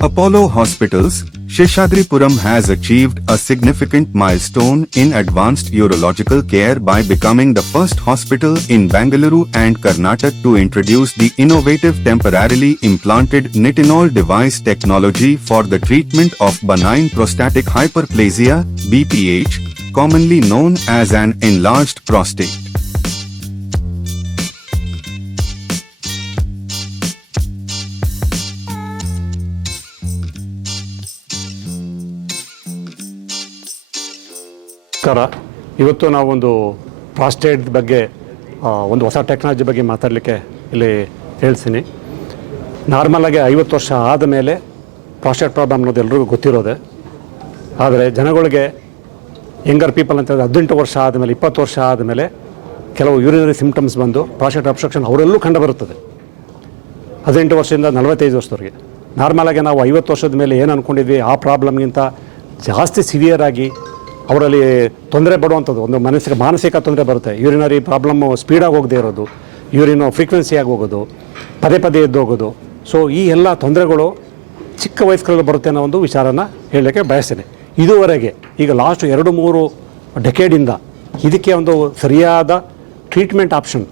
Apollo Hospitals, Seshadripuram has achieved a significant milestone in advanced urological care by becoming the first hospital in Bengaluru and Karnataka to introduce the innovative temporarily implanted nitinol device technology for the treatment of benign prostatic hyperplasia, BPH, commonly known as an enlarged prostate. ಇವತ್ತು ನಾವೊಂದು prostate ಬಗ್ಗೆ ಒಂದು ಹೊಸ technology ಬಗ್ಗೆ ಮಾತಾಡಲಿಕ್ಕೆ ಇಲ್ಲಿ ಹೇಳ್ತೀನಿ. ನಾರ್ಮಲಾಗಿ 50 ವರ್ಷ ಆದಮೇಲೆ ಪ್ರಾಸ್ಟೇಟ್ ಪ್ರಾಬ್ಲಮ್ ಅನ್ನೋದು ಎಲ್ರಿಗೂ ಗೊತ್ತಿರೋದೆ. ಆದರೆ ಜನಗಳಿಗೆ ಯಂಗರ್ ಪೀಪಲ್ ಅಂತ 18 ವರ್ಷ ಆದಮೇಲೆ 20 ವರ್ಷ ಆದಮೇಲೆ ಕೆಲವು ಯೂರಿನರಿ ಸಿಂಪ್ಟಮ್ಸ್ ಬಂದು ಪ್ರಾಸ್ಟೇಟ್ ಅಬ್ಸ್ಟ್ರಕ್ಷನ್ ಅವರೆಲ್ಲೂ ಕಂಡು ಬರುತ್ತದೆ. 18 ವರ್ಷದಿಂದ 45 ವರ್ಷದವರೆಗೆ. ನಾರ್ಮಲಾಗಿ ನಾವು 50 ವರ್ಷದ ಮೇಲೆ ಏನು ಅಂದ್ಕೊಂಡಿದ್ವಿ ಆ ಪ್ರಾಬ್ಲಮ್ಗಿಂತ ಜಾಸ್ತಿ ಸಿವಿಯರ್ ಆಗಿ ಅವರಲ್ಲಿ ತೊಂದರೆ ಪಡುವಂಥದ್ದು, ಒಂದು ಮಾನಸಿಕ ತೊಂದರೆ ಬರುತ್ತೆ. ಯೂರಿನರಿ ಪ್ರಾಬ್ಲಮ್ಮು ಸ್ಪೀಡಾಗಿ ಹೋಗದೆ ಇರೋದು, ಯೂರಿನು ಫ್ರೀಕ್ವೆನ್ಸಿಯಾಗಿ ಹೋಗೋದು, ಪದೇ ಪದೇ ಎದ್ದು ಹೋಗೋದು. ಸೊ ಈ ಎಲ್ಲ ತೊಂದರೆಗಳು ಚಿಕ್ಕ ವಯಸ್ಕರಲ್ಲಿ ಬರುತ್ತೆ ಅನ್ನೋ ಒಂದು ವಿಚಾರನ ಹೇಳಲಿಕ್ಕೆ ಬಯಸ್ತೇನೆ. ಇದುವರೆಗೆ ಈಗ ಲಾಸ್ಟ್ 2-3 ಡೆಕೇಡಿಂದ ಇದಕ್ಕೆ ಒಂದು ಸರಿಯಾದ ಟ್ರೀಟ್ಮೆಂಟ್ ಆಪ್ಷನ್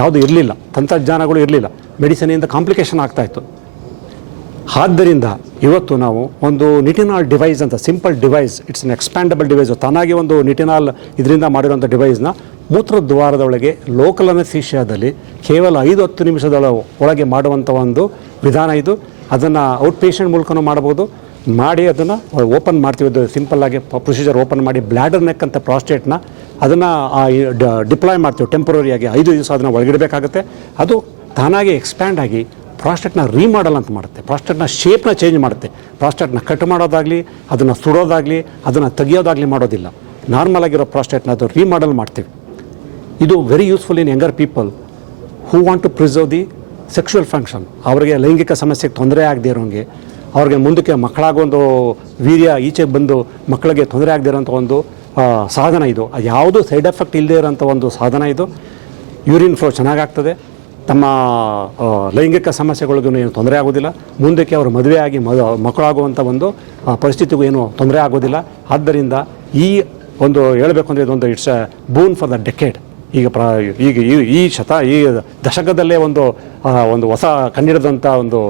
ಯಾವುದು ಇರಲಿಲ್ಲ, ತಂತ್ರಜ್ಞಾನಗಳು ಇರಲಿಲ್ಲ, ಮೆಡಿಸಿನಿಂದ ಕಾಂಪ್ಲಿಕೇಶನ್ ಆಗ್ತಾಯಿತ್ತು. ಆದ್ದರಿಂದ ಇವತ್ತು ನಾವು ಒಂದು ನಿಟಿನಾಲ್ ಡಿವೈಸ್ ಅಂತ, simple device, it's an expandable device, ತಾನಾಗಿ ಒಂದು ನಿಟಿನಾಲ್ ಇದರಿಂದ ಮಾಡಿರೋಂಥ ಡಿವೈಸ್ನ ಮೂತ್ರದ್ವಾರದ ಒಳಗೆ ಲೋಕಲ್ ಅನೆಸ್ಥೀಶಿಯಾದಲ್ಲಿ ಕೇವಲ 5-10 ನಿಮಿಷದ ಒಳಗೆ ಮಾಡುವಂಥ ಒಂದು ವಿಧಾನ ಇದು. ಅದನ್ನು ಔಟ್ ಪೇಷಂಟ್ ಮೂಲಕನೂ ಮಾಡ್ಬೋದು. ಮಾಡಿ ಅದನ್ನು ಓಪನ್ ಮಾಡ್ತೀವಿ. ಅದು ಸಿಂಪಲ್ಲಾಗಿ ಪ್ರೊಸೀಜರ್ ಓಪನ್ ಮಾಡಿ ಬ್ಲ್ಯಾಡರ್ ನೆಕ್ ಅಂತ ಪ್ರಾಸ್ಟೇಟ್ನ ಅದನ್ನು ಡಿಪ್ಲಾಯ್ ಮಾಡ್ತೀವಿ ಟೆಂಪ್ರರಿಯಾಗಿ. 5 ದಿವಸ ಅದನ್ನು ಒಳಗಿಡಬೇಕಾಗುತ್ತೆ. ಅದು ತಾನಾಗಿ ಎಕ್ಸ್ಪ್ಯಾಂಡ್ ಆಗಿ ಪ್ರಾಸ್ಟೇಟ್ನ ರೀಮಾಡಲ್ ಅಂತ ಮಾಡುತ್ತೆ. ಪ್ರಾಸ್ಟೇಟ್ನ ಶೇಪ್ನ ಚೇಂಜ್ ಮಾಡುತ್ತೆ. ಪ್ರಾಸ್ಟೇಟ್ನ ಕಟ್ ಮಾಡೋದಾಗಲಿ, ಅದನ್ನು ಸುಡೋದಾಗಲಿ, ಅದನ್ನು ತೆಗಿಯೋದಾಗಲಿ ಮಾಡೋದಿಲ್ಲ. ನಾರ್ಮಲ್ ಆಗಿರೋ ಪ್ರಾಸ್ಟೇಟ್ನ ಅದು ರೀಮಾಡಲ್ ಮಾಡ್ತೀವಿ. ಇದು very useful in younger people who want to preserve the sexual function. ಅವರಿಗೆ ಲೈಂಗಿಕ ಸಮಸ್ಯೆಗೆ ತೊಂದರೆ ಆಗದೆ ಇರೋಂಗೆ, ಅವ್ರಿಗೆ ಮುಂದಕ್ಕೆ ಮಕ್ಕಳಾಗೊಂದು ವೀರ್ಯ ಈಚೆಗೆ ಬಂದು ಮಕ್ಕಳಿಗೆ ತೊಂದರೆ ಆಗದೆ ಇರೋಂಥ ಒಂದು ಸಾಧನ ಇದು. ಯಾವುದೂ ಸೈಡ್ ಎಫೆಕ್ಟ್ ಇಲ್ಲದೆ ಇರೋಂಥ ಒಂದು ಸಾಧನ ಇದು. ಯೂರಿನ್ ಫ್ಲೋ ಚೆನ್ನಾಗಾಗ್ತದೆ. ತಮ್ಮ ಲೈಂಗಿಕ ಸಮಸ್ಯೆಗಳಿಗೂ ಏನು ತೊಂದರೆ ಆಗೋದಿಲ್ಲ. ಮುಂದಕ್ಕೆ ಅವರು ಮದುವೆ ಆಗಿ ಮಕ್ಕಳಾಗುವಂಥ ಒಂದು ಪರಿಸ್ಥಿತಿಗೂ ಏನು ತೊಂದರೆ ಆಗೋದಿಲ್ಲ. ಆದ್ದರಿಂದ ಈ ಒಂದು ಹೇಳಬೇಕು ಅಂದರೆ ಇದೊಂದು it's a boon for the decade. ಈಗ ಈ ದಶಕದಲ್ಲೇ ಒಂದು ಹೊಸ ಕಂಡಿಡಿದಂಥ ಒಂದು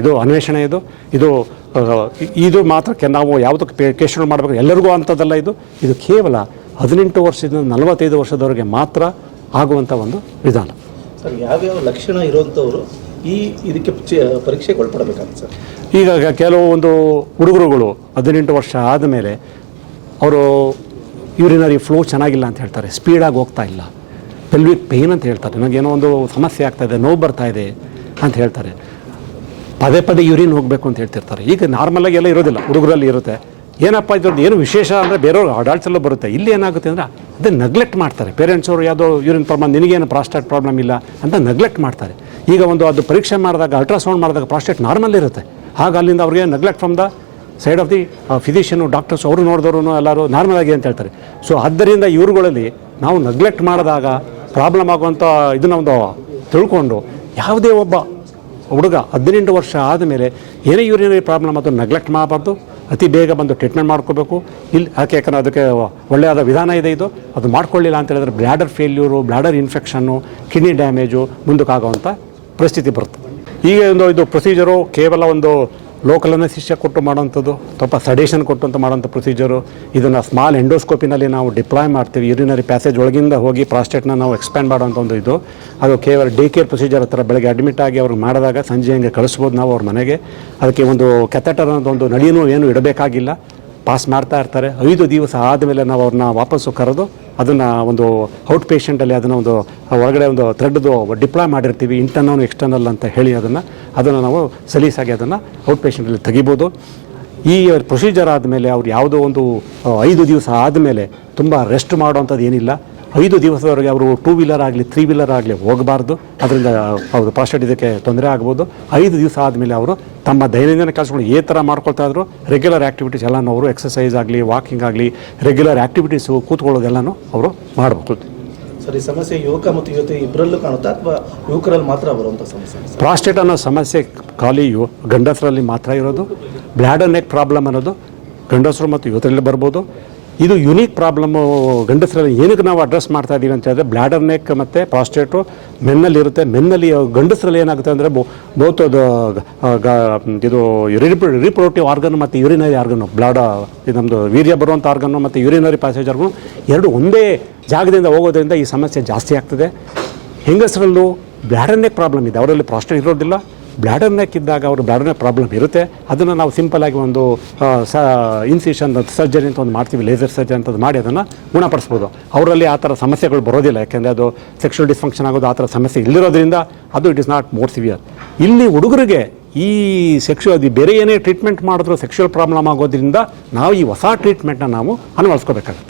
ಇದು ಅನ್ವೇಷಣೆ ಇದು ಮಾತ್ರಕ್ಕೆ ನಾವು ಯಾವುದಕ್ಕೆ ಕೇಶಗಳು ಮಾಡಬೇಕು ಎಲ್ಲರಿಗೂ ಅಂಥದ್ದಲ್ಲ. ಇದು ಕೇವಲ 18 ವರ್ಷದಿಂದ 45 ವರ್ಷದವರೆಗೆ ಮಾತ್ರ ಆಗುವಂಥ ಒಂದು ವಿಧಾನ. ಸರ್, ಯಾವ್ಯಾವ ಲಕ್ಷಣ ಇರುವಂಥವರು ಇದಕ್ಕೆ ಪರೀಕ್ಷೆಗೆ ಒಳಪಡಬೇಕಾಗುತ್ತೆ ಸರ್? ಈಗ ಕೆಲವು ಒಂದು ಹುಡುಗರುಗಳು 18 ವರ್ಷ ಆದಮೇಲೆ ಅವರು ಯೂರಿನರಿ ಫ್ಲೋ ಚೆನ್ನಾಗಿಲ್ಲ ಅಂತ ಹೇಳ್ತಾರೆ, ಸ್ಪೀಡಾಗಿ ಹೋಗ್ತಾ ಇಲ್ಲ, ಪೆಲ್ವಿಕ್ ಪೇಯ್ನ್ ಅಂತ ಹೇಳ್ತಾರೆ, ನನಗೇನೋ ಒಂದು ಸಮಸ್ಯೆ ಆಗ್ತಾಯಿದೆ, ನೋವು ಬರ್ತಾಯಿದೆ ಅಂತ ಹೇಳ್ತಾರೆ, ಪದೇ ಪದೇ ಯೂರಿನ್ ಹೋಗಬೇಕು ಅಂತ ಹೇಳ್ತಿರ್ತಾರೆ. ಈಗ ನಾರ್ಮಲಾಗಿ ಎಲ್ಲ ಇರೋದಿಲ್ಲ, ಹುಡುಗರಲ್ಲಿ ಇರುತ್ತೆ. ಏನಪ್ಪ ಇದ್ರದ್ದು ಏನು ವಿಶೇಷ ಅಂದರೆ ಬೇರೆಯವ್ರು ಅಡಾಲ್ಟ್ಸಲ್ಲೂ ಬರುತ್ತೆ. ಇಲ್ಲಿ ಏನಾಗುತ್ತೆ ಅಂದರೆ ಅದೇ ನೆಗ್ಲೆಕ್ಟ್ ಮಾಡ್ತಾರೆ. ಪೇರೆಂಟ್ಸ್ ಅವರು ಯಾವುದೋ ಯೂರಿನ್ ಪ್ರಾಬ್ಲಮ್, ನಿನಗೇನು ಪ್ರಾಸ್ಟೇಟ್ ಪ್ರಾಬ್ಲಮ್ ಇಲ್ಲ ಅಂತ ನೆಗ್ಲೆಕ್ಟ್ ಮಾಡ್ತಾರೆ. ಈಗ ಅದು ಪರೀಕ್ಷೆ ಮಾಡಿದಾಗ, ಅಲ್ಟ್ರಾಸೌಂಡ್ ಮಾಡಿದಾಗ ಪ್ರಾಸ್ಟೇಟ್ ನಾರ್ಮಲ್ ಇರುತ್ತೆ. ಆಗ ಅಲ್ಲಿಂದ ಅವ್ರಿಗೆ neglect from the side of the physician, doctors ಅವರು ನೋಡಿದವರು ಎಲ್ಲರೂ ನಾರ್ಮಲ್ ಆಗಿ ಅಂತ ಹೇಳ್ತಾರೆ. ಸೊ ಆದ್ದರಿಂದ ಇವ್ರುಗಳಲ್ಲಿ ನಾವು ನೆಗ್ಲೆಕ್ಟ್ ಮಾಡಿದಾಗ ಪ್ರಾಬ್ಲಮ್ ಆಗುವಂಥ ಇದನ್ನು ಒಂದು ತಿಳ್ಕೊಂಡು ಯಾವುದೇ ಒಬ್ಬ ಹುಡುಗ 18 ವರ್ಷ ಆದಮೇಲೆ ಏನೇ ಯೂರಿನರಿ ಪ್ರಾಬ್ಲಮ್ ಅದು ನೆಗ್ಲೆಕ್ಟ್ ಮಾಡಬಾರ್ದು. ಅತಿ ಬೇಗ ಬಂದು ಟ್ರೀಟ್ಮೆಂಟ್ ಮಾಡ್ಕೋಬೇಕು. ಯಾಕೆಂದರೆ ಅದಕ್ಕೆ ಒಳ್ಳೆಯದ ವಿಧಾನ ಇದೆ. ಅದು ಮಾಡ್ಕೊಳ್ಳಿಲ್ಲ ಅಂತ ಹೇಳಿದ್ರೆ ಬ್ಲ್ಯಾಡರ್ ಫೇಲ್ಯೂರು, ಬ್ಲ್ಯಾಡರ್ ಇನ್ಫೆಕ್ಷನ್ನು, ಕಿಡ್ನಿ ಡ್ಯಾಮೇಜು ಮುಂದಕ್ಕಾಗುವಂಥ ಪರಿಸ್ಥಿತಿ ಬರುತ್ತೆ. ಈಗ ಇದು ಪ್ರೊಸೀಜರು ಕೇವಲ ಒಂದು ಲೋಕಲ್ ಅನೆಸ್ಥೀಶಿಯಾ ಕೊಟ್ಟು ಮಾಡೋವಂಥದ್ದು, ಸ್ವಲ್ಪ ಸಡೇಷನ್ ಕೊಟ್ಟು ಅಂತ ಮಾಡೋಂಥ ಪ್ರೊಸೀಜರು. ಇದನ್ನು ಸ್ಮಾಲ್ ಎಂಡೋಸ್ಕೋಪಿನಲ್ಲಿ ನಾವು ಡಿಪ್ಲಾಯ್ ಮಾಡ್ತೀವಿ. ಯೂರಿನರಿ ಪ್ಯಾಸೇಜ್ ಒಳಗಿಂದ ಹೋಗಿ ಪ್ರಾಸ್ಟೇಟ್ನ ನಾವು ಎಕ್ಸ್ಪ್ಯಾಂಡ್ ಮಾಡೋಂಥ ಇದು. ಅದು ಕೇವಲ ಡೇ ಕೇರ್ ಪ್ರೊಸೀಜರ್ ಹತ್ರ ಬೆಳಗ್ಗೆ ಅಡ್ಮಿಟ್ ಆಗಿ ಅವ್ರಿಗೆ ಮಾಡಿದಾಗ ಸಂಜೆ ಹಂಗೆ ಕಳಿಸ್ಬೋದು ನಾವು ಅವ್ರ ಮನೆಗೆ. ಅದಕ್ಕೆ ಒಂದು ಕೆಥೆಟರ್ ಅನ್ನೋದೊಂದು ನಳಿನೂ ಏನು ಇಡಬೇಕಾಗಿಲ್ಲ, ಪಾಸ್ ಮಾಡ್ತಾ ಇರ್ತಾರೆ. 5 ದಿವಸ ಆದಮೇಲೆ ನಾವು ಅವ್ರನ್ನ ವಾಪಸ್ಸು ಕರೆದು ಅದನ್ನು ಒಂದು ಔಟ್ ಪೇಷಂಟಲ್ಲಿ ಅದನ್ನು ಒಂದು ಒಳಗಡೆ ಒಂದು ಥ್ರೆಡ್ದು ಡಿಪ್ಲಾಯ್ ಮಾಡಿರ್ತೀವಿ, ಇಂಟರ್ನಲ್ ಎಕ್ಸ್ಟರ್ನಲ್ ಅಂತ ಹೇಳಿ ಅದನ್ನು ನಾವು ಸಲೀಸಾಗಿ ಅದನ್ನು ಔಟ್ ಪೇಷಂಟಲ್ಲಿ ತೆಗಿಬೋದು. ಈ ಪ್ರೊಸೀಜರ್ ಆದಮೇಲೆ ಅವ್ರು ಯಾವುದೋ ಒಂದು 5 ದಿವಸ ಆದಮೇಲೆ ತುಂಬ ರೆಸ್ಟ್ ಮಾಡೋವಂಥದ್ದು ಏನಿಲ್ಲ. 5 ದಿವಸದವರೆಗೆ ಅವರು 2 ವೀಲರ್ ಆಗಲಿ 3 ವೀಲರ್ ಆಗಲಿ ಹೋಗಬಾರ್ದು. ಅದರಿಂದ ಅವರು ಪ್ರಾಸ್ಟೇಟ್ ಇದಕ್ಕೆ ತೊಂದರೆ ಆಗ್ಬೋದು. 5 ದಿವಸ ಆದಮೇಲೆ ಅವರು ತಮ್ಮ ದೈನಂದಿನ ಕೆಲಸಗಳು ಏ ಥರ ಮಾಡ್ಕೊಳ್ತಾ ಇದ್ರು ರೆಗ್ಯುಲರ್ ಆ್ಯಕ್ಟಿವಿಟೀಸ್ ಎಲ್ಲನೂ ಅವರು ಎಕ್ಸಸೈಸ್ ಆಗಲಿ, ವಾಕಿಂಗ್ ಆಗಲಿ, ರೆಗ್ಯುಲರ್ ಆ್ಯಕ್ಟಿವಿಟೀಸು, ಕೂತ್ಕೊಳ್ಳೋದೆಲ್ಲನೂ ಅವರು ಮಾಡಬಹುದು. ಸರ್ ಈ ಸಮಸ್ಯೆ ಯುವಕ ಮತ್ತು ಯುವತಿ ಇಬ್ಬರಲ್ಲೂ ಕಾಣುತ್ತಾ ಅಥವಾ ಯುವಕರಲ್ಲಿ ಮಾತ್ರ ಬರುವಂಥ ಸಮಸ್ಯೆ ಸರ್? ಪ್ರಾಸ್ಟೇಟ್ ಅನ್ನೋ ಸಮಸ್ಯೆ ಖಾಲಿ ಗಂಡಸರಲ್ಲಿ ಮಾತ್ರ ಇರೋದು. ಬ್ಲ್ಯಾಡರ್ ನೆಕ್ ಪ್ರಾಬ್ಲಮ್ ಅನ್ನೋದು ಗಂಡಸರು ಮತ್ತು ಯುವತಿಯಲ್ಲಿ ಬರ್ಬೋದು. ಇದು ಯುನೀಕ್ ಪ್ರಾಬ್ಲಮ್ಮು ಗಂಡಸರಲ್ಲಿ. ಏನಕ್ಕೆ ನಾವು ಅಡ್ರೆಸ್ ಮಾಡ್ತಾ ಇದ್ದೀವಿ ಅಂತ ಹೇಳಿದ್ರೆ ಬ್ಲ್ಯಾಡರ್ ನೆಕ್ ಮತ್ತು ಪ್ರಾಸ್ಟೇಟು ಮೆನ್ನಲ್ಲಿರುತ್ತೆ. ಮೆನ್ನಲ್ಲಿ ಗಂಡಸರಲ್ಲಿ ಏನಾಗುತ್ತೆ ಅಂದರೆ ಬೋತ್ ಇದು ರಿಪ್ರೊಡಕ್ಟಿವ್ ಆರ್ಗನ್ ಮತ್ತು ಯೂರಿನರಿ ಆರ್ಗನ್ನು, ಇದು ನಮ್ಮದು ವೀರ್ಯ ಬರುವಂಥ ಆರ್ಗನ್ನು ಮತ್ತು ಯೂರಿನರಿ ಪ್ಯಾಸೇಜ್ ಆರ್ಗನ್ನು ಎರಡು ಒಂದೇ ಜಾಗದಿಂದ ಹೋಗೋದ್ರಿಂದ ಈ ಸಮಸ್ಯೆ ಜಾಸ್ತಿ ಆಗ್ತದೆ. ಹೆಂಗಸರಲ್ಲೂ ಬ್ಲ್ಯಾಡರ್ ನೆಕ್ ಪ್ರಾಬ್ಲಮ್ ಇದೆ, ಅವರಲ್ಲಿ ಪ್ರಾಸ್ಟೇಟ್ ಇರೋದಿಲ್ಲ. ಬ್ಲ್ಯಾಡರ್ ನೆಕ್ ಇದ್ದಾಗ ಅವರು ಬ್ಲ್ಯಾಡರ್ ನೆಕ್ ಪ್ರಾಬ್ಲಮ್ ಇರುತ್ತೆ. ಅದನ್ನು ನಾವು ಸಿಂಪಲಾಗಿ ಒಂದು ಇನ್ಸಿಷನ್ ಸರ್ಜರಿ ಅಂತ ಒಂದು ಮಾಡ್ತೀವಿ, ಲೇಸರ್ ಸರ್ಜರಿ ಅಂತದ್ದು ಮಾಡಿ ಅದನ್ನು ಗುಣಪಡಿಸ್ಬೋದು. ಅವರಲ್ಲಿ ಆ ಥರ ಸಮಸ್ಯೆಗಳು ಬರೋದಿಲ್ಲ, ಯಾಕೆಂದರೆ ಅದು ಸೆಕ್ಷುವಲ್ ಡಿಸ್ಫಂಕ್ಷನ್ ಆಗೋದು ಆ ಥರ ಸಮಸ್ಯೆ ಇಲ್ಲಿರೋದ್ರಿಂದ ಅದು it is not more severe. ಇಲ್ಲಿ ಹುಡುಗರಿಗೆ ಈ ಅದು ಬೇರೆ ಏನೇ ಟ್ರೀಟ್ಮೆಂಟ್ ಮಾಡಿದ್ರು ಸೆಕ್ಷುವಲ್ ಪ್ರಾಬ್ಲಮ್ ಆಗೋದ್ರಿಂದ ನಾವು ಈ ಹೊಸ ಟ್ರೀಟ್ಮೆಂಟ್ನ ನಾವು ಅನ್ವಯಿಸ್ಕೋಬೇಕಾಗುತ್ತೆ.